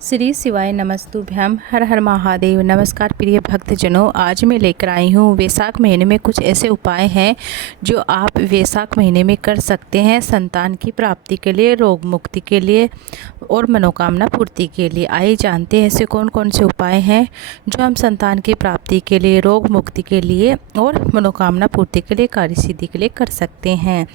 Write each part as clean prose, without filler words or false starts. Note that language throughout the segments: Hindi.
श्री शिवाय नमस्तुभ्यम। हर हर महादेव। नमस्कार प्रिय भक्तजनों, आज मैं लेकर आई हूँ वैशाख महीने में कुछ ऐसे उपाय हैं जो आप वैशाख महीने में कर सकते हैं संतान की प्राप्ति के लिए, रोग मुक्ति के लिए और मनोकामना पूर्ति के लिए। आइए जानते हैं ऐसे कौन कौन से उपाय हैं जो हम संतान की प्राप्ति के लिए, रोग मुक्ति के लिए और मनोकामना पूर्ति के लिए, कार्य सिद्धि के लिए कर सकते हैं।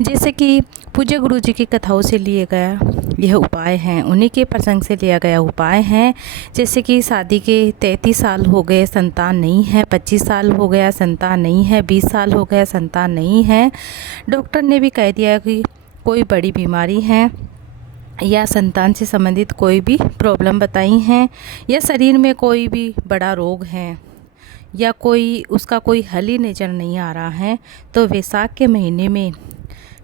जैसे कि पूज्य गुरु जी की कथाओं से लिए गया यह उपाय हैं, उन्हीं के प्रसंग से लिया गया उपाय हैं। जैसे कि शादी के 33 साल हो गए, संतान नहीं है, 25 साल हो गया, संतान नहीं है, 20 साल हो गया, संतान नहीं है। डॉक्टर ने भी कह दिया कि कोई बड़ी बीमारी है या संतान से संबंधित कोई भी प्रॉब्लम बताई हैं, या शरीर में कोई भी बड़ा रोग है, या कोई उसका कोई हल ही नज़र नहीं आ रहा है, तो वैशाख के महीने में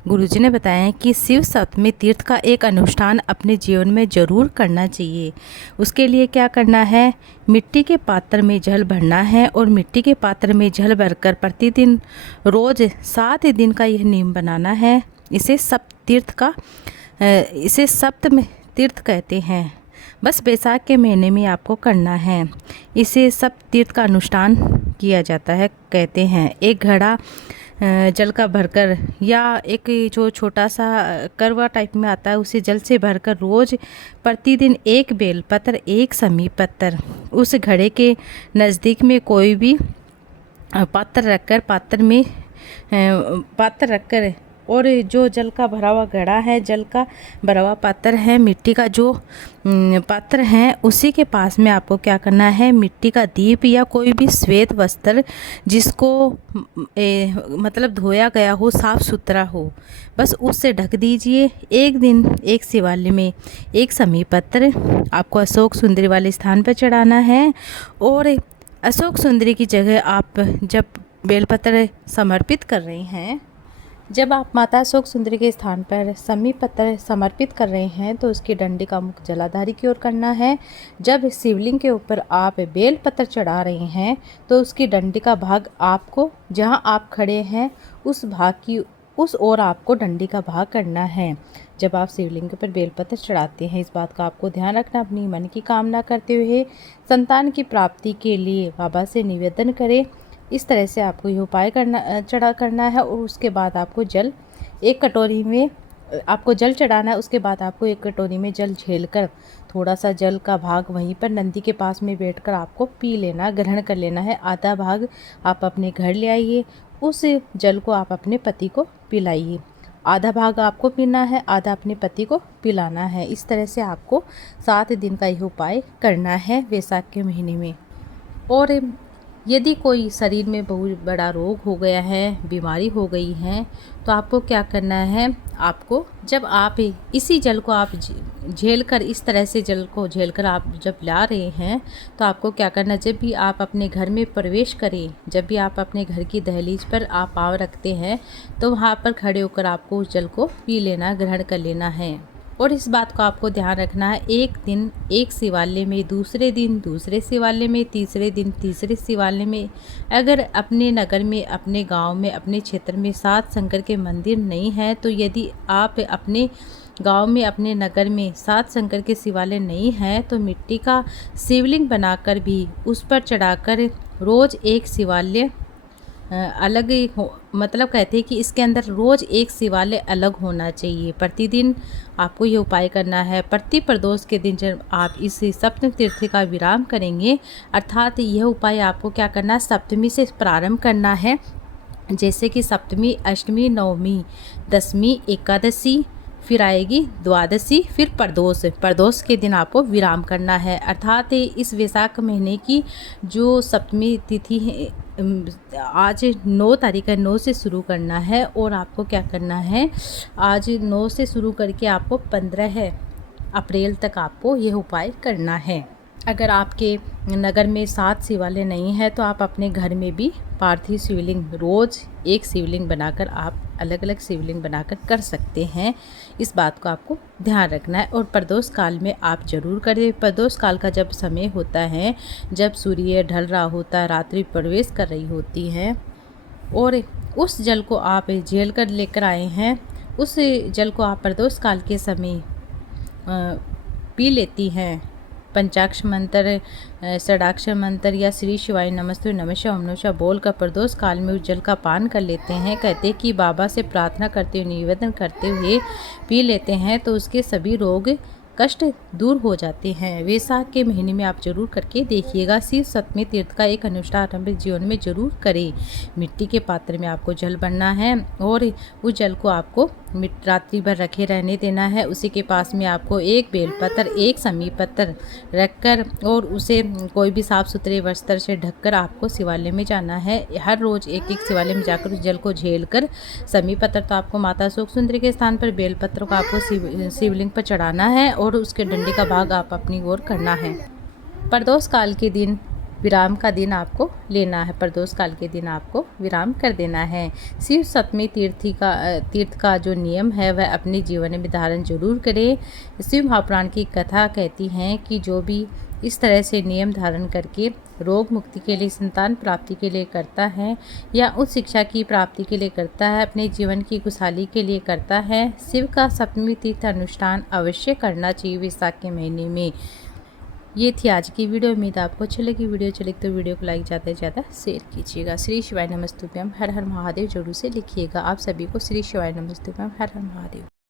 गुरुजी ने बताया है कि शिव सप्तमी तीर्थ का एक अनुष्ठान अपने जीवन में ज़रूर करना चाहिए। उसके लिए क्या करना है, मिट्टी के पात्र में जल भरना है और मिट्टी के पात्र में जल भरकर प्रतिदिन रोज़ 7 दिन का यह नियम बनाना है। इसे सप्तमी तीर्थ कहते हैं। बस वैशाख के महीने में आपको करना है। इसे सप्त तीर्थ का अनुष्ठान किया जाता है। कहते हैं एक घड़ा जल का भरकर, या एक जो छोटा सा करवा टाइप में आता है, उसे जल से भरकर रोज़ प्रतिदिन एक बेलपत्र, एक समी पत्थर उस घड़े के नज़दीक में कोई भी पात्र रखकर और जो जल का भरा हुआ घड़ा है, जल का भरा हुआ पात्र है, मिट्टी का जो पात्र है, उसी के पास में आपको क्या करना है, मिट्टी का दीप या कोई भी श्वेत वस्त्र जिसको मतलब धोया गया हो, साफ़ सुथरा हो, बस उससे ढक दीजिए। एक दिन एक शिवालय में एक समी पत्र आपको अशोक सुंदरी वाले स्थान पर चढ़ाना है। और अशोक सुंदरी की जगह आप जब बेलपत्र समर्पित कर रहे हैं, जब आप माता अशोक सुंदरी के स्थान पर समी पत्र समर्पित कर रहे हैं, तो उसकी डंडी का मुख जलाधारी की ओर करना है। जब शिवलिंग के ऊपर आप बेल पत्र चढ़ा रहे हैं, तो उसकी डंडी का भाग आपको, जहां आप खड़े हैं उस ओर आपको डंडी का भाग करना है। जब आप शिवलिंग पर बेलपत्र चढ़ाते हैं, इस बात का आपको ध्यान रखना। अपनी मन की कामना करते हुए संतान की प्राप्ति के लिए बाबा से निवेदन करें। इस तरह से आपको ये उपाय करना है। और उसके बाद आपको जल एक कटोरी में आपको जल चढ़ाना है। उसके बाद आपको एक कटोरी में जल झेलकर थोड़ा सा जल का भाग वहीं पर नंदी के पास में बैठकर आपको पी लेना, ग्रहण कर लेना है। आधा भाग आप अपने घर ले आइए, उस जल को आप अपने पति को पिलाइए। आधा भाग आपको पीना है, आधा अपने पति को पिलाना है। इस तरह से आपको 7 दिन का यह उपाय करना है वैशाख के महीने में। और यदि कोई शरीर में बहुत बड़ा रोग हो गया है, बीमारी हो गई है, तो आपको क्या करना है, आपको जब आप इसी जल को आप झेल कर, इस तरह से जल को झेल कर आप जब ला रहे हैं, तो आपको क्या करना, जब भी आप अपने घर में प्रवेश करें, जब भी आप अपने घर की दहलीज पर आप पाँव रखते हैं, तो वहाँ पर खड़े होकर आपको उस जल को पी लेना, ग्रहण कर लेना है। और इस बात को आपको ध्यान रखना है, एक दिन एक शिवालय में, दूसरे दिन दूसरे शिवालय में, तीसरे दिन तीसरे शिवालय में। अगर अपने नगर में, अपने गांव में, अपने क्षेत्र में 7 शंकर के मंदिर नहीं हैं, तो यदि आप अपने गांव में, अपने नगर में 7 शंकर के शिवालय नहीं हैं, तो मिट्टी का शिवलिंग बनाकर भी उस पर चढ़ाकर रोज़ एक शिवालय अलग ही हो, मतलब कहते हैं कि इसके अंदर रोज़ एक शिवालय अलग होना चाहिए। प्रतिदिन आपको ये उपाय करना है। प्रति प्रदोष के दिन जब आप इस सप्तमी तीर्थ का विराम करेंगे, अर्थात यह उपाय आपको क्या करना है, सप्तमी से प्रारंभ करना है। जैसे कि सप्तमी, अष्टमी, नवमी, दशमी, एकादशी, फिर आएगी द्वादशी, फिर प्रदोष के दिन आपको विराम करना है। अर्थात इस वैशाख महीने की जो सप्तमी तिथि है, आज 9 तारीख है, 9 से शुरू करना है। और आपको क्या करना है, आज 9 से शुरू करके आपको 15 अप्रैल तक आपको यह उपाय करना है। अगर आपके नगर में 7 शिवालय नहीं है, तो आप अपने घर में भी पार्थिव शिवलिंग, रोज़ एक शिवलिंग बनाकर, आप अलग अलग शिवलिंग बनाकर कर सकते हैं। इस बात को आपको ध्यान रखना है। और प्रदोष काल में आप जरूर करें। प्रदोष काल का जब समय होता है, जब सूर्य ढल रहा होता है, रात्रि प्रवेश कर रही होती है, और उस जल को आप झेल कर लेकर आए हैं, उस जल को आप प्रदोष काल के समय पी लेती हैं, पंचाक्षर मंत्र, षडाक्षर मंत्र या श्री शिवाय नमस्तु नमः ओम नमः बोल कर प्रदोष काल में उस जल का पान कर लेते हैं। कहते कि बाबा से प्रार्थना करते हुए, निवेदन करते हुए पी लेते हैं तो उसके सभी रोग कष्ट दूर हो जाते हैं। वैशाख के महीने में आप जरूर करके देखिएगा। शिव सप्तमी तीर्थ का एक अनुष्ठान अपने जीवन में जरूर करें। मिट्टी के पात्र में आपको जल भरना है और उस जल को आपको रात्रि भर रखे रहने देना है। उसी के पास में आपको एक बेलपत्र, एक समी पत्र रखकर और उसे कोई भी साफ सुथरे वस्त्र से ढककर आपको शिवालय में जाना है। हर रोज एक एक शिवालय में जाकर उस जल को झेल कर, समी पत्र तो आपको माता शोक सुंदरी के स्थान पर, बेलपत्र को आपको शिवलिंग पर चढ़ाना है और उसके डंडे का भाग आप अपनी ओर करना है। प्रदोष काल के दिन विराम का दिन आपको लेना है। प्रदोष काल के दिन आपको विराम कर देना है। शिव सप्तमी तीर्थ का जो नियम है वह अपने जीवन में धारण जरूर करें। शिव महापुराण की कथा कहती है कि जो भी इस तरह से नियम धारण करके रोग मुक्ति के लिए, संतान प्राप्ति के लिए करता है या उच्च शिक्षा की प्राप्ति के लिए करता है, अपने जीवन की खुशहाली के लिए करता है, शिव का सप्तमी तीर्थ अनुष्ठान अवश्य करना चाहिए वैशाख के महीने में। ये थी आज की वीडियो। उम्मीद आपको अच्छी लगी। वीडियो अच्छी लगी तो वीडियो को लाइक ज़्यादा से ज़्यादा शेयर कीजिएगा। श्री शिवाय नमस्तुभ्यम हर हर महादेव जरूर से लिखिएगा। आप सभी को श्री शिवाय नमस्तुभ्यम हर हर महादेव।